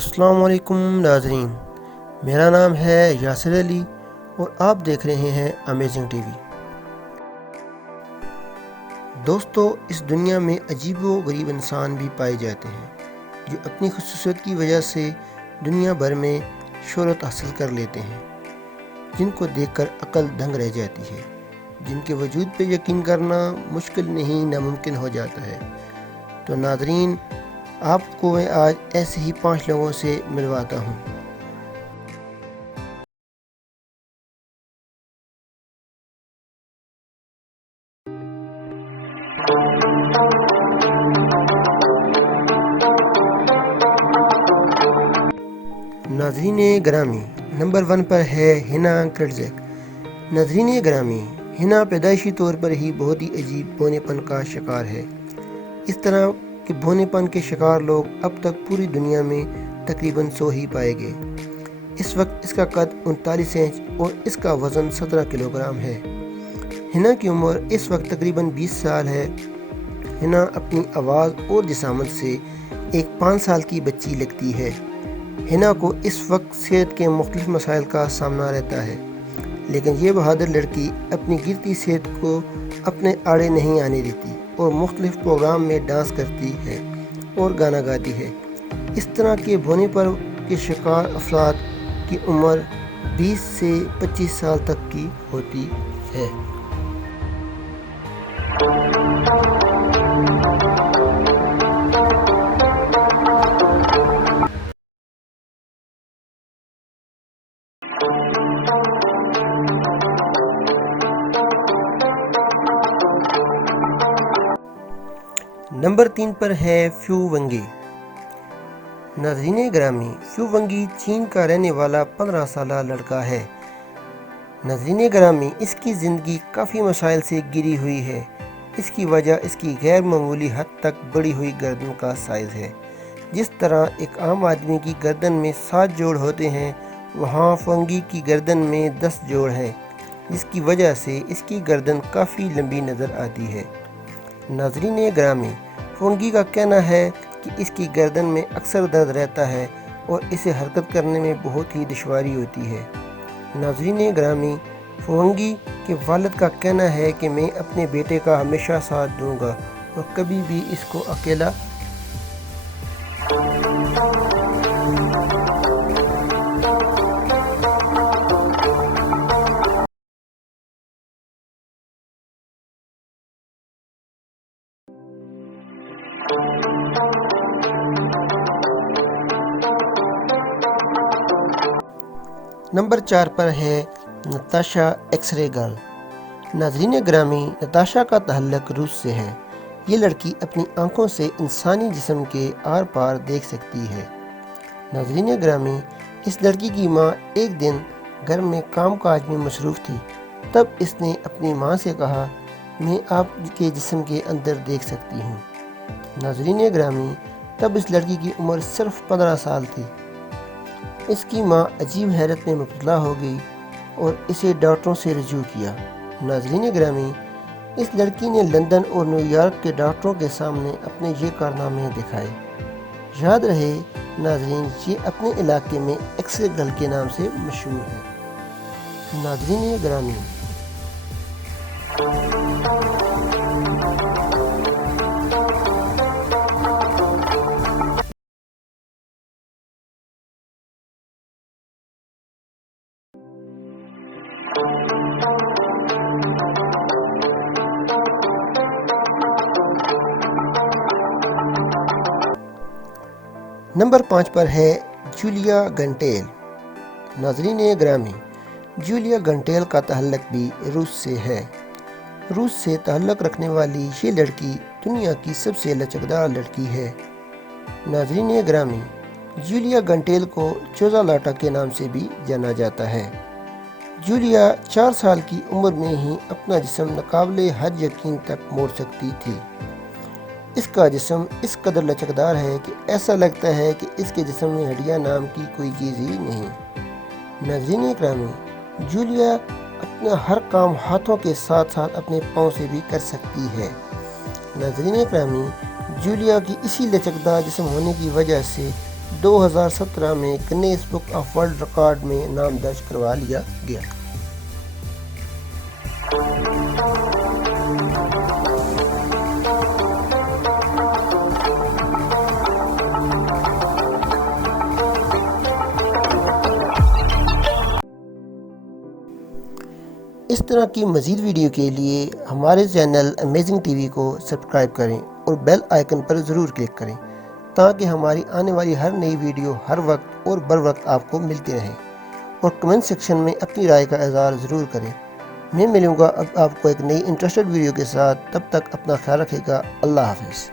السلام علیکم ناظرین، میرا نام ہے یاسر علی اور آپ دیکھ رہے ہیں امیزنگ ٹی وی۔ دوستو، اس دنیا میں عجیب و غریب انسان بھی پائے جاتے ہیں جو اپنی خصوصیت کی وجہ سے دنیا بھر میں شہرت حاصل کر لیتے ہیں، جن کو دیکھ کر عقل دنگ رہ جاتی ہے، جن کے وجود پہ یقین کرنا مشکل نہیں ناممکن ہو جاتا ہے۔ تو ناظرین، آپ کو میں آج ایسے ہی 5 لوگوں سے ملواتا ہوں۔ ناظرین گرامی، نمبر 1 پر ہے ہینا کرٹزک۔ ناظرین گرامی، ہینا پیدائشی طور پر ہی بہت ہی عجیب بونے پن کا شکار ہے۔ اس طرح کے بونے پن کے شکار لوگ اب تک پوری دنیا میں تقریباً 100 ہی پائے گئے۔ اس وقت اس کا قد 39 انچ اور اس کا وزن 17 کلو گرام ہے۔ ہینا کی عمر اس وقت تقریباً 20 سال ہے۔ ہینا اپنی آواز اور جسامت سے ایک 5 سال کی بچی لگتی ہے۔ ہینا کو اس وقت صحت کے مختلف مسائل کا سامنا رہتا ہے، لیکن یہ بہادر لڑکی اپنی گرتی صحت کو اپنے آڑے نہیں آنے دیتی اور مختلف پروگرام میں ڈانس کرتی ہے اور گانا گاتی ہے۔ اس طرح کے بونے پر کے شکار افراد کی عمر 20 سے 25 سال تک کی ہوتی ہے۔ نمبر 3 پر ہے فیو ونگی۔ ناظرین گرامی، فیو ونگی چین کا رہنے والا 15 سالہ لڑکا ہے۔ ناظرین گرامی، اس کی زندگی کافی مسائل سے گری ہوئی ہے۔ اس کی وجہ اس کی غیر معمولی حد تک بڑی ہوئی گردن کا سائز ہے۔ جس طرح ایک عام آدمی کی گردن میں 7 جوڑ ہوتے ہیں، وہاں ونگی کی گردن میں 10 جوڑ ہیں، جس کی وجہ سے اس کی گردن کافی لمبی نظر آتی ہے۔ ناظرین گرامی، ونگی کا کہنا ہے کہ اس کی گردن میں اکثر درد رہتا ہے اور اسے حرکت کرنے میں بہت ہی دشواری ہوتی ہے۔ ناظرین گرامی، ونگی کے والد کا کہنا ہے کہ میں اپنے بیٹے کا ہمیشہ ساتھ دوں گا اور کبھی بھی اس کو اکیلا نمبر 4 پر ہے نتاشا ایکس رے گرل۔ ناظرین گرامی، نتاشا کا تعلق روس سے ہے۔ یہ لڑکی اپنی آنکھوں سے انسانی جسم کے آر پار دیکھ سکتی ہے۔ ناظرین گرامی، اس لڑکی کی ماں ایک دن گھر میں کام کاج میں مصروف تھی، تب اس نے اپنی ماں سے کہا، میں آپ کے جسم کے اندر دیکھ سکتی ہوں۔ ناظرین گرامی، تب اس لڑکی کی عمر صرف 15 سال تھی۔ اس کی ماں عجیب حیرت میں مبتلا ہو گئی اور اسے ڈاکٹروں سے رجوع کیا۔ ناظرین گرامی، اس لڑکی نے لندن اور نیو یارک کے ڈاکٹروں کے سامنے اپنے یہ کارنامے دکھائے۔ یاد رہے ناظرین، یہ اپنے علاقے میں ایکس رے گرل کے نام سے مشہور ہے۔ ناظرین گرامی، نمبر 5 پر ہے جولیا گنٹیل۔ ناظرین گرامی، جولیا گنٹیل کا تعلق بھی روس سے ہے۔ روس سے تعلق رکھنے والی یہ لڑکی دنیا کی سب سے لچکدار لڑکی ہے۔ ناظرین گرامی، جولیا گنٹیل کو چوزا لاٹا کے نام سے بھی جانا جاتا ہے۔ جولیا 4 سال کی عمر میں ہی اپنا جسم ناقابل حد یقین تک موڑ سکتی تھی۔ اس کا جسم اس قدر لچکدار ہے کہ ایسا لگتا ہے کہ اس کے جسم میں ہڈیاں نام کی کوئی چیز ہی نہیں۔ ناظرین گرامی، جولیا اپنا ہر کام ہاتھوں کے ساتھ ساتھ اپنے پاؤں سے بھی کر سکتی ہے۔ ناظرین گرامی، جولیا کی اسی لچکدار جسم ہونے کی وجہ سے 2017 میں Guinness book of world record میں نام درج کروا لیا گیا۔ اس طرح کی مزید ویڈیو کے لیے ہمارے چینل امیزنگ ٹی وی کو سبسکرائب کریں اور بیل آئیکن پر ضرور کلک کریں تاکہ ہماری آنے والی ہر نئی ویڈیو ہر وقت اور بر وقت آپ کو ملتی رہیں، اور کمنٹ سیکشن میں اپنی رائے کا اظہار ضرور کریں۔ میں ملوں گا اب آپ کو ایک نئی انٹرسٹڈ ویڈیو کے ساتھ، تب تک اپنا خیال رکھے گا۔ اللہ حافظ۔